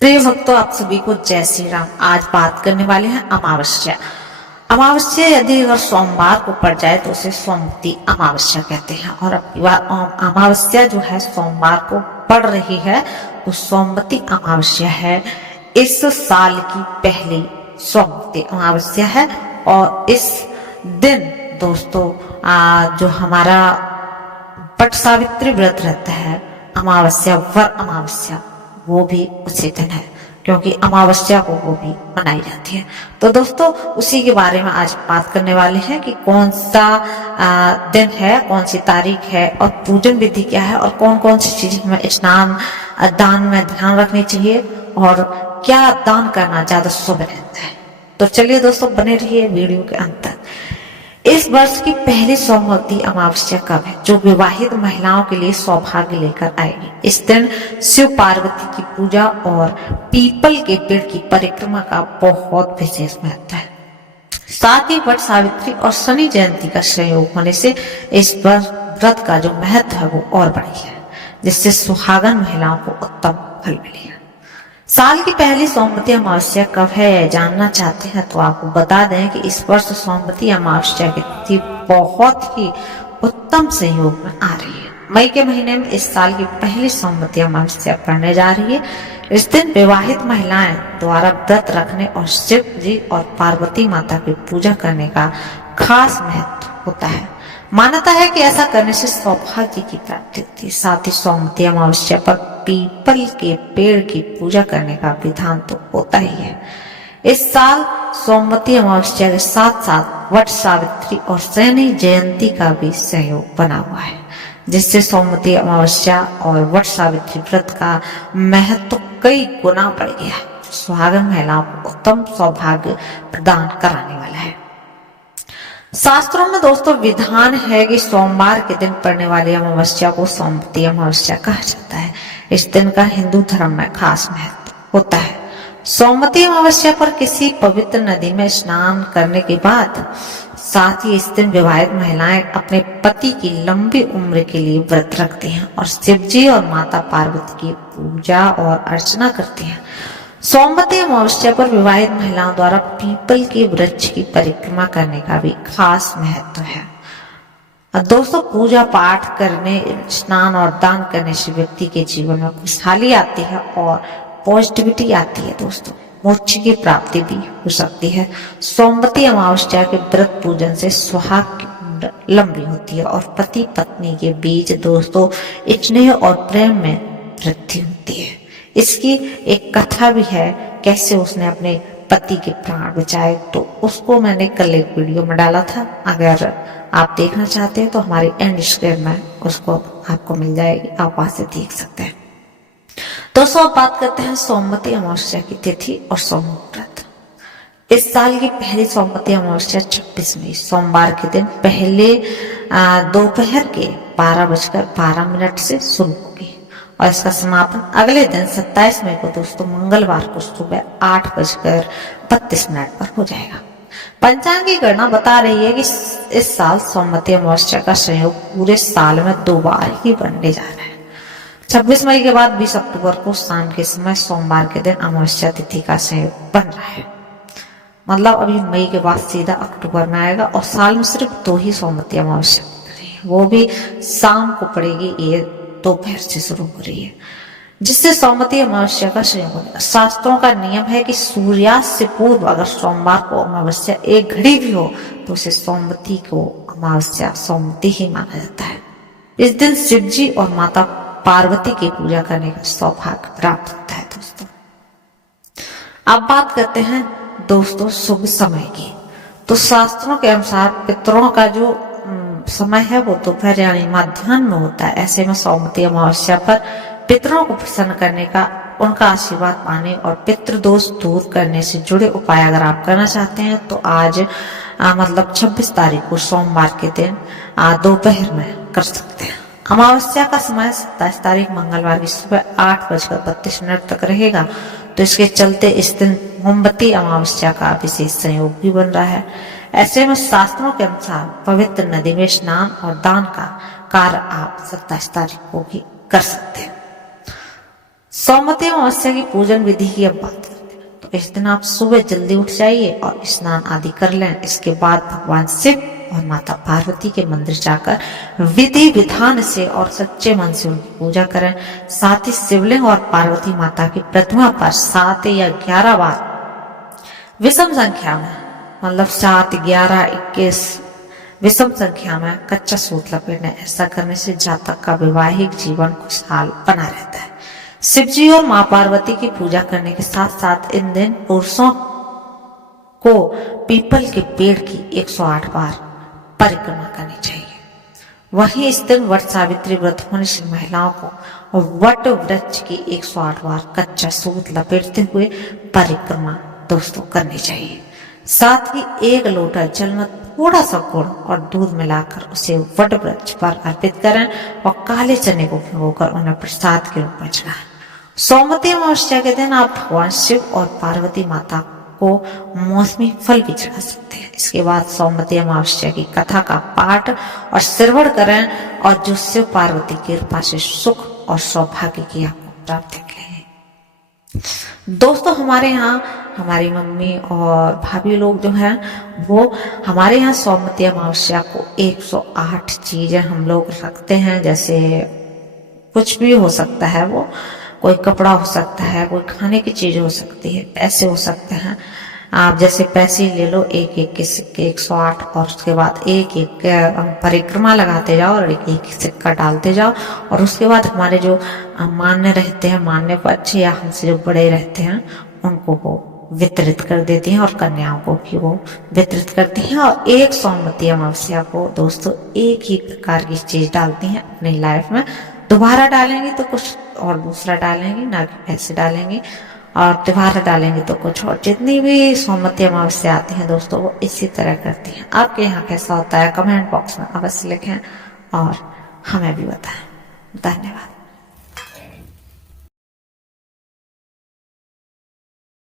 प्रिय भक्तों, आप सभी को जय श्री राम। आज बात करने वाले हैं अमावस्या। अमावस्या यदि अगर सोमवार को पड़ जाए तो उसे सोमवती अमावस्या कहते हैं। और अब की बार अमावस्या जो है सोमवार को पड़ रही है तो सोमवती अमावस्या है। इस साल की पहली सोमवती अमावस्या है और इस दिन दोस्तों जो हमारा वट सावित्री व्रत रहता है, अमावस्या वर अमावस्या, वो भी उसी दिन है क्योंकि अमावस्या को वो भी मनाई जाती है। तो दोस्तों उसी के बारे में आज बात करने वाले हैं कि कौन सा दिन है, कौन सी तारीख है और पूजन विधि क्या है और कौन कौन सी चीजें हमें स्नान दान में ध्यान रखनी चाहिए और क्या दान करना ज्यादा शुभ रहता है। तो चलिए दोस्तों बने रहिए वीडियो के अंत तक। इस वर्ष की पहली सोमवती अमावस्या कब है जो विवाहित महिलाओं के लिए सौभाग्य लेकर आएगी। इस दिन शिव पार्वती की पूजा और पीपल के पेड़ की परिक्रमा का बहुत विशेष महत्व है। साथ ही वट सावित्री और शनि जयंती का संयोग होने से इस व्रत का जो महत्व है वो और बढ़ी है, जिससे सुहागन महिलाओं को उत्तम फल मिलेगा। साल की पहली सोमवती अमावस्या कब है जानना चाहते हैं तो आपको बता दें कि इस वर्ष सोमवती अमावस्या की तिथि बहुत ही उत्तम संयोग में आ रही है। मई के महीने में इस साल की पहली सोमवती अमावस्या पड़ने जा रही है। इस दिन विवाहित महिलाएं द्वारा व्रत रखने और शिव जी और पार्वती माता की पूजा करने का खास महत्व होता है। मान्यता है कि ऐसा करने से सौभाग्य की प्राप्ति होती है। साथ ही सोमवती अमावस्या पर पीपल के पेड़ की पूजा करने का विधान तो होता ही है। इस साल सोमवती अमावस्या के साथ साथ वट सावित्री और शनि जयंती का भी संयोग बना हुआ है, जिससे सोमवती अमावस्या और वट सावित्री व्रत का महत्व कई गुना बढ़ गया है। सुहागन महिलाओं को उत्तम सौभाग्य प्रदान कराने वाला है। शास्त्रों में दोस्तों विधान है कि सोमवार के दिन पड़ने वाली अमावस्या को सोमवती अमावस्या कहा जाता है। इस दिन का हिंदू धर्म में खास महत्व होता है। सोमवती अमावस्या पर किसी पवित्र नदी में स्नान करने के बाद साथ ही इस दिन विवाहित महिलाएं अपने पति की लंबी उम्र के लिए व्रत रखती हैं और शिव जी और माता पार्वती की पूजा और अर्चना करती हैं। सोमवती अमावस्या पर विवाहित महिलाओं द्वारा पीपल के वृक्ष की परिक्रमा करने का भी खास महत्व है। दोस्तों पूजा पाठ करने, स्नान और दान करने से व्यक्ति के जीवन में खुशहाली आती है और पॉजिटिविटी आती है। दोस्तों मोक्ष की प्राप्ति भी हो सकती है। सोमवती अमावस्या के व्रत पूजन से सुहाग की उम्र लंबी होती है और पति पत्नी के बीच दोस्तों स्नेह और प्रेम में वृद्धि होती है। इसकी एक कथा भी है कैसे उसने अपने पति के प्राण बचाए, तो उसको मैंने कल एक वीडियो में डाला था। अगर आप देखना चाहते हैं तो हमारी एंड स्क्रीन में उसको आपको मिल जाएगी, आप वहां से देख सकते हैं। दोस्तों अब बात करते हैं सोमवती अमावस्या की तिथि और सोमवार व्रत। इस साल की पहली सोमवती अमावस्या 26 मई सोमवार के दिन पहले दोपहर के 12:12 से शुरू होगी और इसका समापन अगले दिन 27 मई को दोस्तों मंगलवार को सुबह 8:32 पर हो जाएगा। पंचांग की गणना बता रही है कि इस साल सोमवती अमावस्या का संयोग पूरे साल में 2 बार ही बनने जा रहा है। 26 मई के बाद 20 अक्टूबर को शाम के समय सोमवार के दिन अमावस्या तिथि का संयोग बन रहा है। मतलब अभी मई के बाद सीधा अक्टूबर में आएगा और साल में सिर्फ 2 ही सोमवती अमावस्या बन रही है, वो भी शाम को पड़ेगी। ये दोपहर से शुरू हो रही है, जिससे सोमवती अमावस्या का संयोग होगा। शास्त्रों का नियम है कि सूर्यास्त से पूर्व अगर सोमवार को अमावस्या 1 घड़ी भी हो तो उसे सोमवती को अमावस्या सोमवती ही माना जाता है। इस दिन शिव जी और माता पार्वती की पूजा करने का सौभाग्य प्राप्त होता है। दोस्तों अब बात करते हैं दोस्तों शुभ समय की। तो शास्त्रों के अनुसार पितरों का जो समय है वो दोपहर यानी मध्याह्न में होता है। ऐसे में सोमवती अमावस्या पर पितरों को प्रसन्न करने का, उनका आशीर्वाद पाने और पितृ दोष दूर करने से जुड़े उपाय अगर आप करना चाहते हैं तो आज मतलब 26 तारीख को सोमवार के दिन दोपहर में कर सकते हैं। अमावस्या का समय 27 तारीख मंगलवार की सुबह 8:32 तक रहेगा, तो इसके चलते इस दिन मोमबत्ती अमावस्या का विशेष संयोग भी बन रहा है। ऐसे में शास्त्रों के अनुसार पवित्र नदी में स्नान और दान का कार्य आप 27 तारीख को भी कर सकते हैं। सौमती अमावस्या की पूजन विधि की अब बात करते हैं। तो इस दिन आप सुबह जल्दी उठ जाइए और स्नान आदि कर लें। इसके बाद भगवान शिव और माता पार्वती के मंदिर जाकर विधि विधान से और सच्चे मन से उनकी पूजा करें। साथ ही शिवलिंग और पार्वती माता की प्रतिमा पर 7 या 11 बार विषम संख्या में, मतलब 7, 11, 21 विषम संख्या में कच्चा सूत लपेटना। ऐसा करने से जातक का वैवाहिक जीवन खुशहाल बना रहता है। शिव जी और मां पार्वती की पूजा करने के साथ साथ इन दिन पुरुषों को पीपल के पेड़ की 108 बार परिक्रमा करनी चाहिए। वहीं इस दिन वट सावित्री व्रत होने से महिलाओं को वट वृक्ष की 108 बार कच्चा सूत लपेटते हुए परिक्रमा दोस्तों करनी चाहिए। साथ ही 1 लोटा जल में थोड़ा सा गुड़ और दूध मिलाकर उसे वट वृक्ष पर अर्पित करें और काले चने को भिगोकर उन्हें प्रसाद के रूप में चढ़ाएं। सौमती अमावस्या के दिन आप भगवान शिव और पार्वती माता को मौसमी फल भी चढ़ा सकते हैं। इसके बाद सौमती अमावस्या की कथा का पाठ और श्रवण करें और जो शिव पार्वती की कृपा से सुख और सौभाग्य की आपको प्राप्ति मिलेगी। दोस्तों हमारे यहाँ हमारी मम्मी और भाभी लोग जो हैं वो हमारे यहाँ सौमती अमावस्या को 108 चीजें हम लोग रखते हैं। जैसे कुछ भी हो सकता है, वो कोई कपड़ा हो सकता है, कोई खाने की चीज हो सकती है, पैसे हो सकते हैं। आप जैसे पैसे ले लो, एक एक के सिक्के 108 और उसके बाद एक एक परिक्रमा लगाते जाओ और एक एक सिक्का डालते जाओ। और उसके बाद हमारे जो मान्य रहते हैं, मान्य पक्ष या हमसे जो बड़े रहते हैं उनको वो वितरित कर देती हैं और कन्याओं को भी वो वितरित करती हैं। और एक सौमती अमावस्या को दोस्तों एक ही प्रकार की चीज डालती हैं अपनी लाइफ में। दोबारा डालेंगे तो कुछ और दूसरा डालेंगे, ना कि पैसे डालेंगे। और दोबारा डालेंगे तो कुछ और। जितनी भी सौमती अमावस्या आती हैं दोस्तों वो इसी तरह करती हैं। आपके यहाँ कैसा होता है कमेंट बॉक्स में अवश्य लिखें और हमें भी बताएं। धन्यवाद।